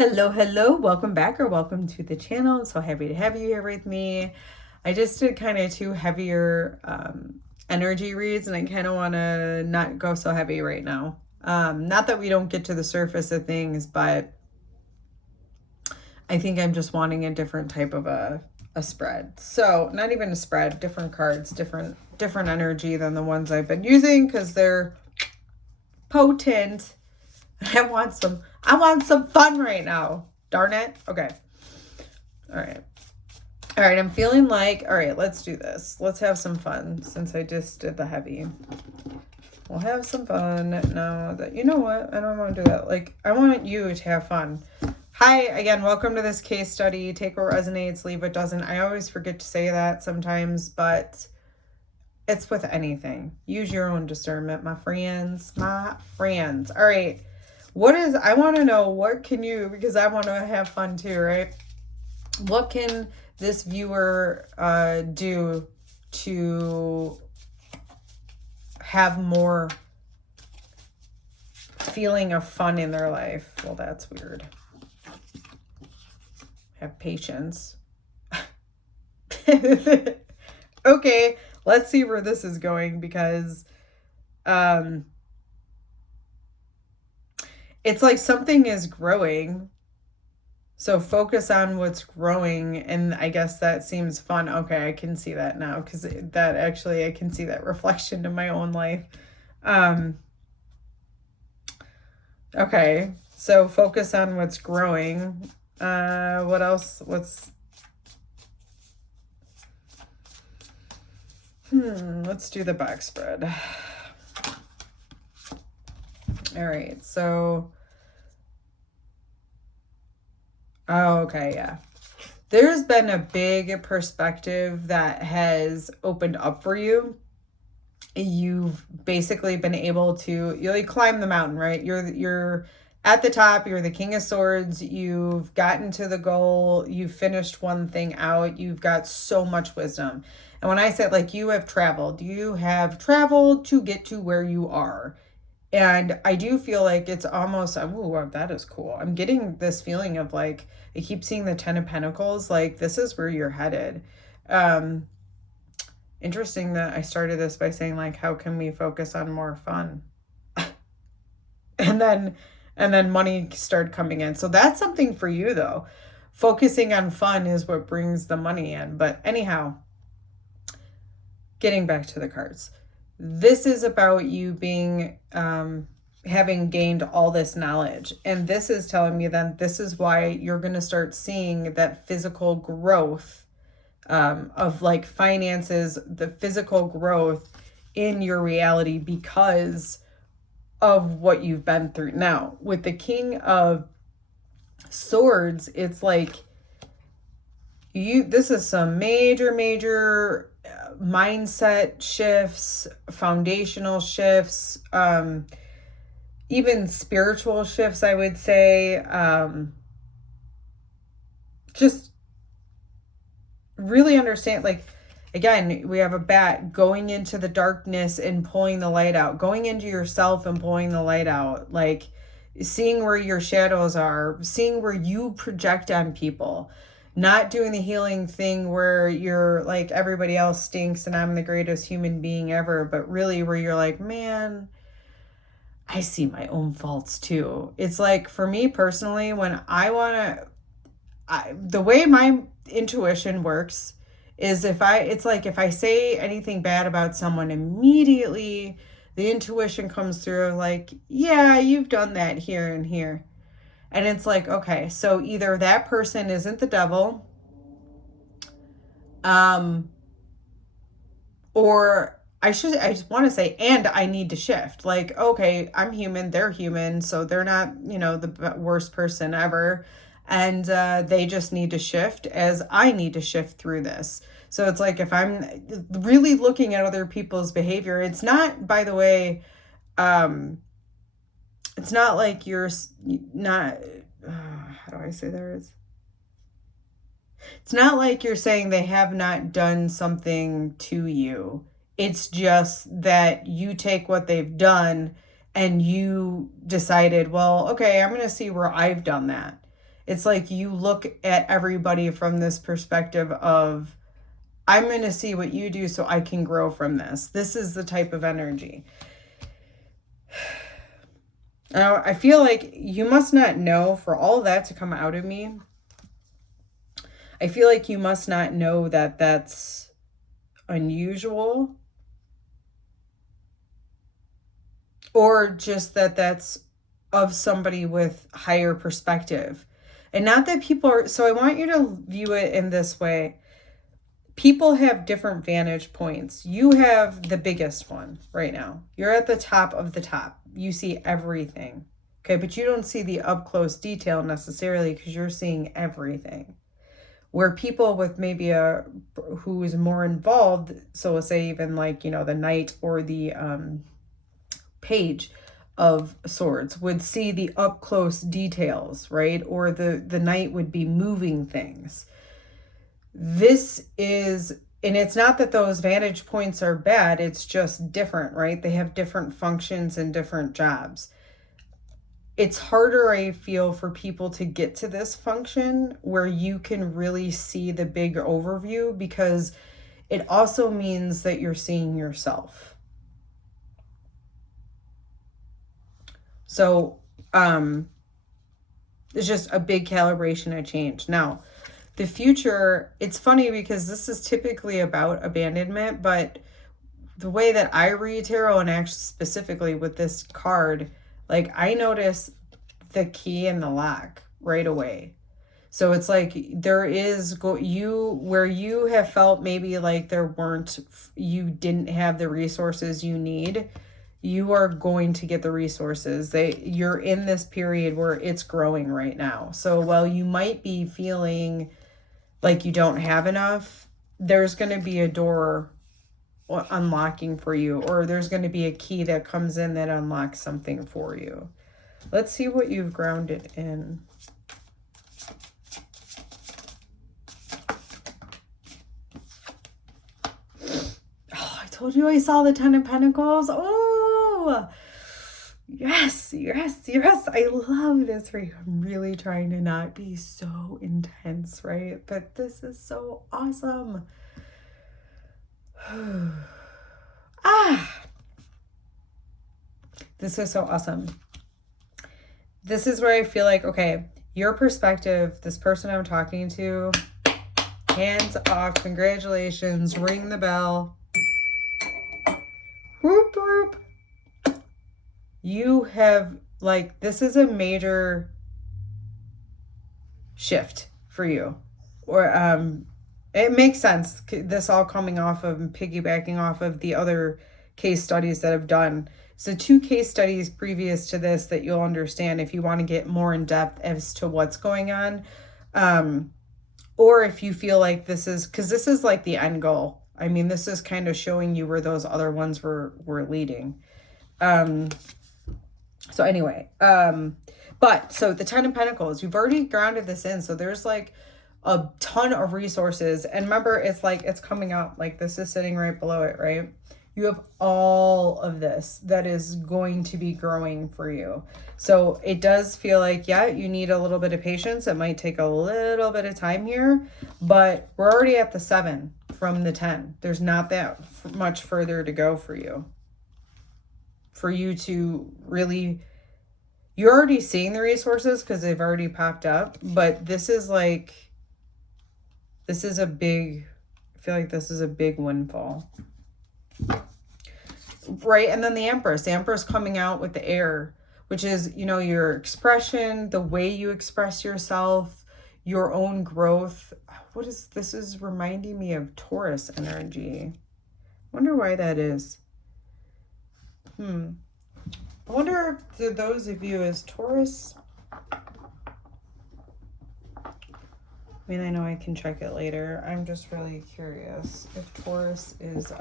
Hello, welcome back or welcome to the channel. I'm so happy to have you here with me. I just did kind of two heavier energy reads, and I kind of want to not go so heavy right now. Not that we don't get to the surface of things, but I think I'm just wanting a different type of a spread. So not even a spread, different cards, different energy than the ones I've been using because they're potent. I want some fun right now. Darn it. Okay. All right. I'm feeling like, all right, let's do this. Let's have some fun since I just did the heavy. We'll have some fun now that, you know what? I don't want to do that. Like, I want you to have fun. Hi, again, welcome to this case study. Take what resonates, leave what doesn't. I always forget to say that sometimes, but it's with anything. Use your own discernment, my friends. All right. I want to know, what can you, because I want to have fun too, right? What can this viewer do to have more feeling of fun in their life? Well, that's weird. Have patience. Okay, let's see where this is going because it's like something is growing. So focus on what's growing. And I guess that seems fun. Okay, I can see that now because that actually, I can see that reflection in my own life. Okay, so focus on what's growing. What else? Let's do the back spread. All right, so, okay, yeah. There's been a big perspective that has opened up for you. You've basically been able to, you like climb the mountain, right? You're at the top, you're the King of Swords, you've gotten to the goal, you've finished one thing out, you've got so much wisdom. And when I said like you have traveled to get to where you are. And I do feel like it's almost, oh, that is cool. I'm getting this feeling of like, I keep seeing the 10 of Pentacles, like this is where you're headed. Interesting that I started this by saying like, how can we focus on more fun? and then money started coming in. So that's something for you though. Focusing on fun is what brings the money in. But anyhow, getting back to the cards. This is about you being, having gained all this knowledge. And this is telling me then this is why you're going to start seeing that physical growth of like finances, the physical growth in your reality because of what you've been through. Now, with the King of Swords, it's like this is some major mindset shifts, foundational shifts, even spiritual shifts, I would say. Just really understand, like, again, we have a bat going into the darkness and pulling the light out, going into yourself and pulling the light out, like seeing where your shadows are, seeing where you project on people. Not doing the healing thing where you're like, everybody else stinks and I'm the greatest human being ever, but really where you're like, man, I see my own faults too. It's like, for me personally, when the way my intuition works is if I say anything bad about someone, immediately the intuition comes through like, yeah, you've done that here and here. And it's like, okay, so either that person isn't the devil, or I just want to say, and I need to shift. Like, okay, I'm human, they're human, so they're not, the worst person ever. And they just need to shift as I need to shift through this. So it's like, if I'm really looking at other people's behavior, it's not, by the way, it's not like you're not, how do I say it's not like you're saying they have not done something to you. It's just that you take what they've done and you decided, well, okay, I'm going to see where I've done that. It's like you look at everybody from this perspective of, I'm going to see what you do so I can grow from this. This is the type of energy. Now, I feel like you must not know, for all of that to come out of me, I feel like you must not know that that's unusual, or just that that's of somebody with higher perspective. And not that people are, so I want you to view it in this way. People have different vantage points. You have the biggest one right now. You're at the top of the top. You see everything. Okay, but you don't see the up close detail necessarily because you're seeing everything. Where people with maybe who is more involved, so let's say even like, you know, the Knight or the Page of Swords would see the up close details, right? Or the Knight would be moving things. This is, and it's not that those vantage points are bad, it's just different, right? They have different functions and different jobs. It's harder, I feel, for people to get to this function where you can really see the big overview, because it also means that you're seeing yourself. So it's just a big calibration, a change. Now, the future, it's funny because this is typically about abandonment, but the way that I read tarot, and actually specifically with this card, like I notice the key in the lock right away. So it's like there is where you have felt maybe like you didn't have the resources you need. You are going to get the resources. You're in this period where it's growing right now. So while you might be feeling like you don't have enough, there's going to be a door unlocking for you, or there's going to be a key that comes in that unlocks something for you. Let's see what you've grounded in. Oh, I told you I saw the Ten of Pentacles. Oh, yes, yes, yes. I love this for you. I'm really trying to not be so intense, right? But this is so awesome. This is so awesome. This is where I feel like, okay, your perspective, this person I'm talking to, hands off, congratulations, ring the bell. Whoop, whoop. You have, like, this is a major shift for you. Or it makes sense, this all coming off of and piggybacking off of the other case studies that I've done. So 2 case studies previous to this that you'll understand if you want to get more in depth as to what's going on. Or if you feel like this is, because this is like the end goal. I mean, this is kind of showing you where those other ones were leading. So anyway, but so the Ten of Pentacles, you've already grounded this in. So there's like a ton of resources. And remember, it's like, it's coming out, like this is sitting right below it, right? You have all of this that is going to be growing for you. So it does feel like, yeah, you need a little bit of patience. It might take a little bit of time here, but we're already at the 7 from the 10. There's not that much further to go for you. For you to really, you're already seeing the resources because they've already popped up, but this is like, this is a big, I feel like this is a big windfall. Right, and then the Empress coming out with the air, which is, you know, your expression, the way you express yourself, your own growth. What is this? Is reminding me of Taurus energy. Wonder why that is. I wonder if to those of you as Taurus, I mean, I know I can check it later. I'm just really curious if Taurus is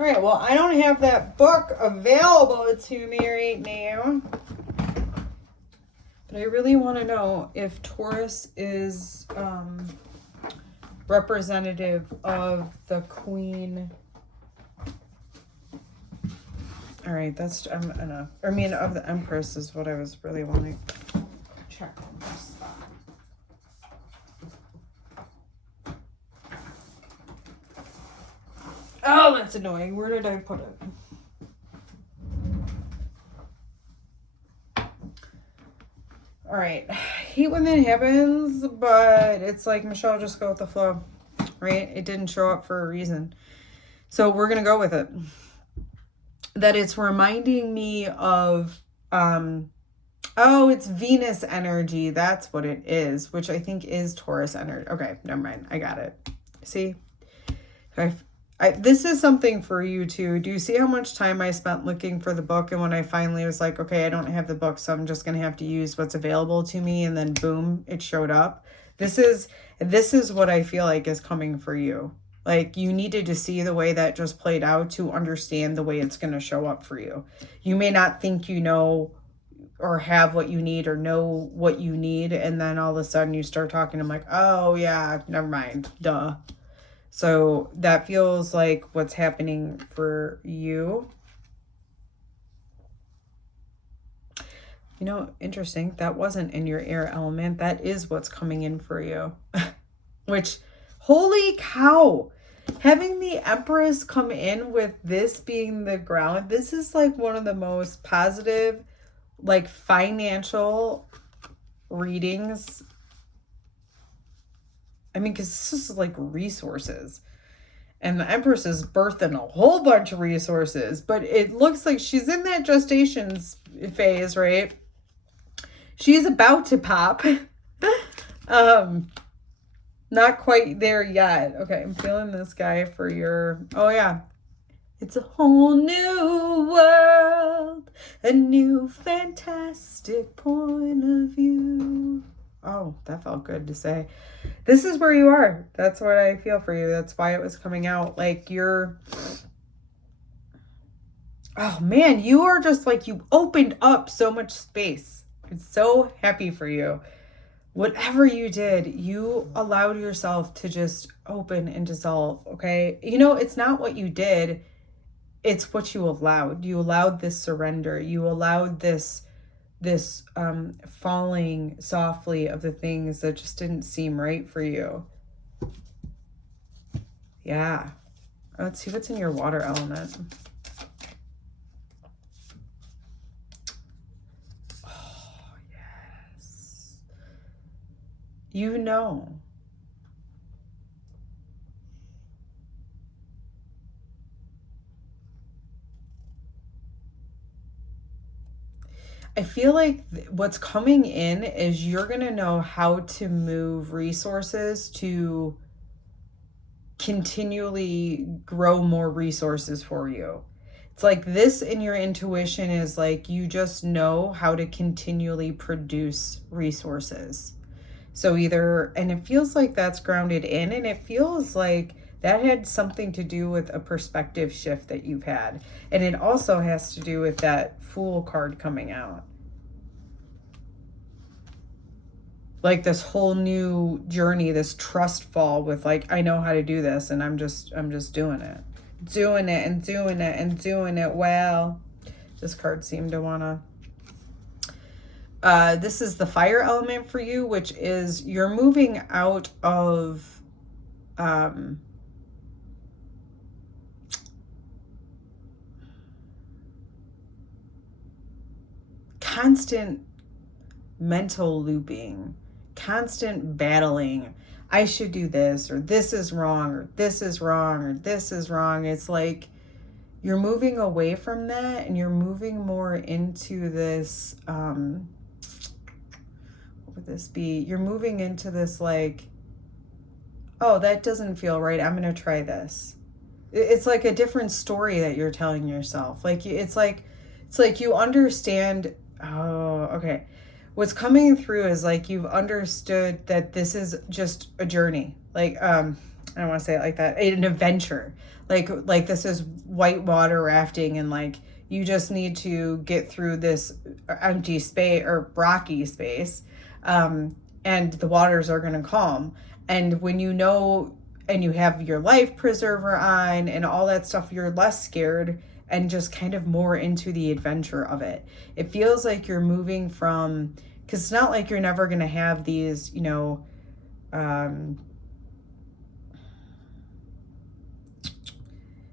all right, well, I don't have that book available to me right now, but I really want to know if Taurus is representative of the Queen. All right, that's enough. I mean, of the Empress is what I was really wanting. check this spot. Oh, that's annoying. Where did I put it? All right. Hate when that happens, but it's like, Michelle, just go with the flow, right? It didn't show up for a reason. So we're going to go with it. That it's reminding me of, oh, it's Venus energy. That's what it is, which I think is Taurus energy. Okay, never mind. I got it. See? This is something for you too. Do you see how much time I spent looking for the book? And when I finally was like, okay, I don't have the book, so I'm just going to have to use what's available to me. And then boom, it showed up. This is what I feel like is coming for you. Like, you needed to see the way that just played out to understand the way it's going to show up for you. You may not think you know or have what you need or know what you need. And then all of a sudden you start talking. I'm like, oh yeah, never mind. Duh. So that feels like what's happening for you. You know, interesting. That wasn't in your air element. That is what's coming in for you. Which, holy cow. Having the Empress come in with this being the ground. This is like one of the most positive, like, financial readings. I mean, because this is like resources. And the Empress is birthing a whole bunch of resources. But it looks like she's in that gestation phase, right? She's about to pop. Not quite there yet. Okay, I'm feeling this guy for your... Oh, yeah. It's a whole new world. A new fantastic point of view. Oh, that felt good to say. This is where you are. That's what I feel for you. That's why it was coming out. Like, you're... Oh, man, you are just like, you opened up so much space. I'm so happy for you. Whatever you did, you allowed yourself to just open and dissolve, okay? You know, it's not what you did. It's what you allowed. You allowed this surrender. You allowed this falling softly of the things that just didn't seem right for you. Yeah. Let's see what's in your water element. Oh, yes. You know. I feel like what's coming in is you're going to know how to move resources to continually grow more resources for you. It's like this in your intuition is like you just know how to continually produce resources. So either, and it feels like that's grounded in, and it feels like that had something to do with a perspective shift that you've had. And it also has to do with that Fool card coming out. Like this whole new journey, this trust fall with like, I know how to do this and I'm just doing it. Doing it and doing it and doing it well. This card seemed to want to... this is the fire element for you, which is you're moving out of... constant mental looping, constant battling. I should do this, or this is wrong, or this is wrong, or this is wrong. It's like you're moving away from that and you're moving more into this, what would this be? You're moving into this like, oh, that doesn't feel right. I'm going to try this. It's like a different story that you're telling yourself. Like, it's like you understand. Oh, okay. What's coming through is like you've understood that this is just a journey. Like, I don't want to say it like that. An adventure. Like this is whitewater rafting, and like you just need to get through this empty space or rocky space, and the waters are going to calm. And when you know, and you have your life preserver on and all that stuff, you're less scared. and just kind of more into the adventure of it. It feels like you're moving from, because it's not like you're never going to have these, you know,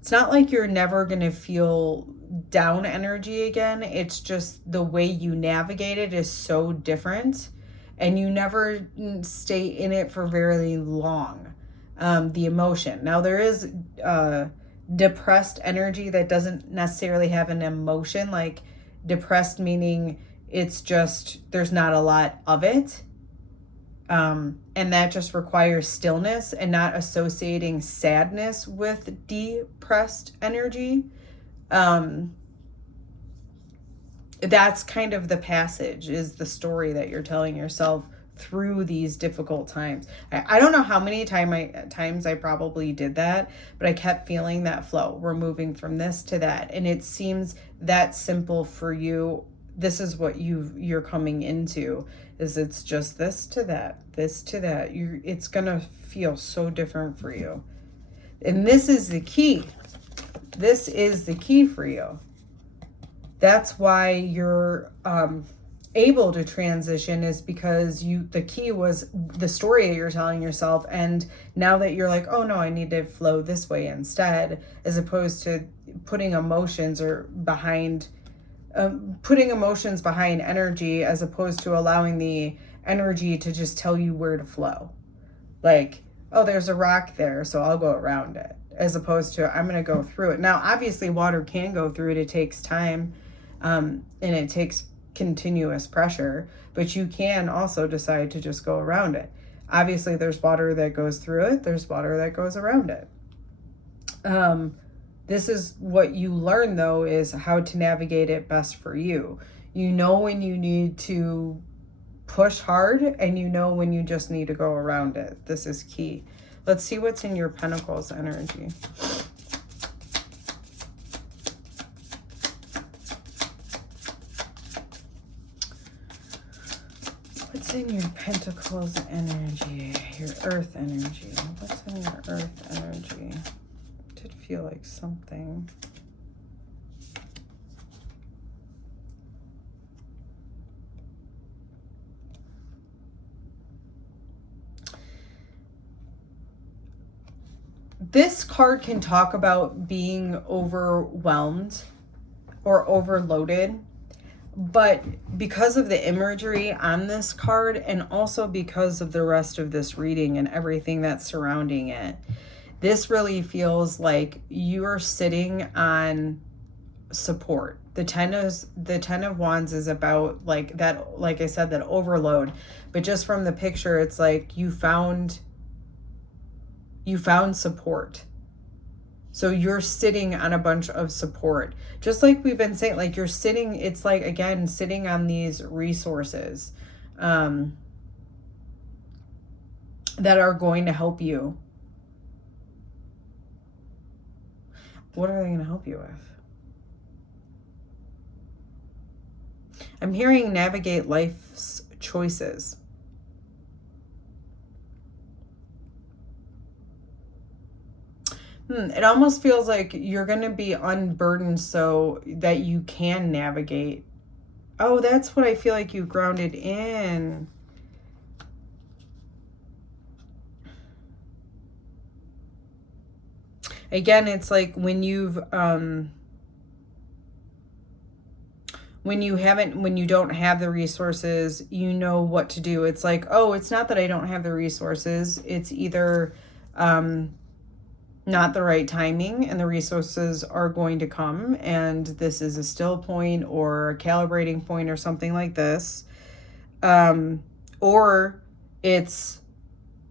it's not like you're never going to feel down energy again. It's just the way you navigate it is so different, and you never stay in it for very long. The emotion. Now, there is depressed energy that doesn't necessarily have an emotion, like depressed meaning it's just, there's not a lot of it. And that just requires stillness and not associating sadness with depressed energy. That's kind of the passage, is the story that you're telling yourself through these difficult times. I don't know how many times I probably did that, but I kept feeling that flow. We're moving from this to that. And it seems that simple for you. This is what you're coming into, is it's just this to that, this to that. It's going to feel so different for you. And this is the key. This is the key for you. That's why you're able to transition, is because the key was the story that you're telling yourself. And now that you're like, oh no, I need to flow this way instead, as opposed to putting emotions behind energy, as opposed to allowing the energy to just tell you where to flow. Like, oh, there's a rock there, so I'll go around it, as opposed to I'm going to go through it. Now, obviously water can go through it. It takes time. And it takes continuous pressure, but you can also decide to just go around it. Obviously, there's water that goes through it. There's water that goes around it. This is what you learn, though, is how to navigate it best for you. You know when you need to push hard, and you know when you just need to go around it. This is key. Let's see what's in your Pentacles energy. What's in your Pentacles energy, your Earth energy? What's in your Earth energy? Did feel like something. This card can talk about being overwhelmed or overloaded. But because of the imagery on this card, and also because of the rest of this reading and everything that's surrounding it, this really feels like you're sitting on support. The Ten of Wands is about like that, like I said, that overload. But just from the picture, it's like you found support. So you're sitting on a bunch of support. Just like we've been saying, like you're sitting, it's like, again, sitting on these resources that are going to help you. What are they going to help you with? I'm hearing navigate life's choices. It almost feels like you're going to be unburdened so that you can navigate. Oh, that's what I feel like you grounded in. Again, it's like when you don't have the resources, you know what to do. It's like, oh, it's not that I don't have the resources. It's either not the right timing, and the resources are going to come, and this is a still point or a calibrating point or something like this. Or it's,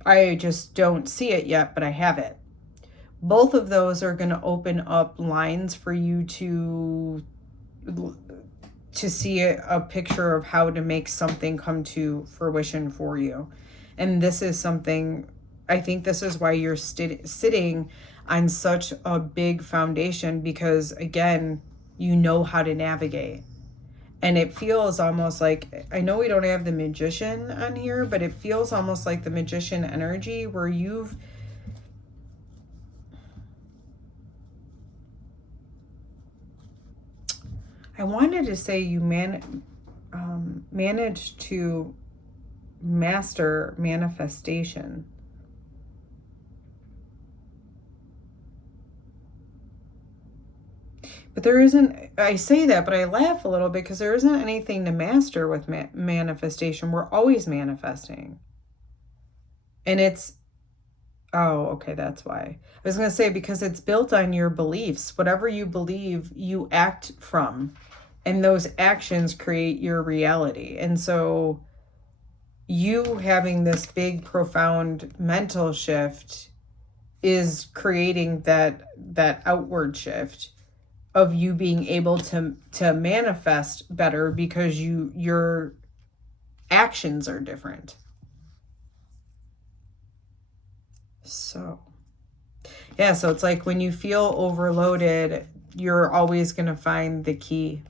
I just don't see it yet, but I have it. Both of those are going to open up lines for you to see a picture of how to make something come to fruition for you. And this is something, I think this is why you're sitting on such a big foundation, because again, you know how to navigate. And it feels almost like, I know we don't have the Magician on here, but it feels almost like the Magician energy, where you've I wanted to say you managed to master manifestation. But there isn't, I say that, but I laugh a little bit because there isn't anything to master with manifestation. We're always manifesting. And it's, oh, okay, that's why. I was going to say, because it's built on your beliefs. Whatever you believe, you act from. And those actions create your reality. And so you having this big, profound mental shift is creating that outward shift of you being able to manifest better because your actions are different. So, yeah, so it's like when you feel overloaded, you're always going to find the key.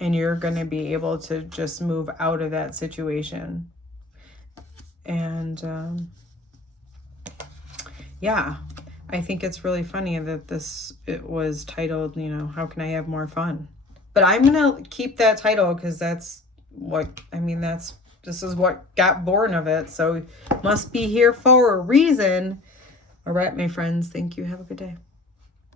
And you're going to be able to just move out of that situation. And, yeah, I think it's really funny that it was titled, you know, how can I have more fun? But I'm going to keep that title because that's what, I mean, this is what got born of it. So must be here for a reason. All right, my friends. Thank you. Have a good day.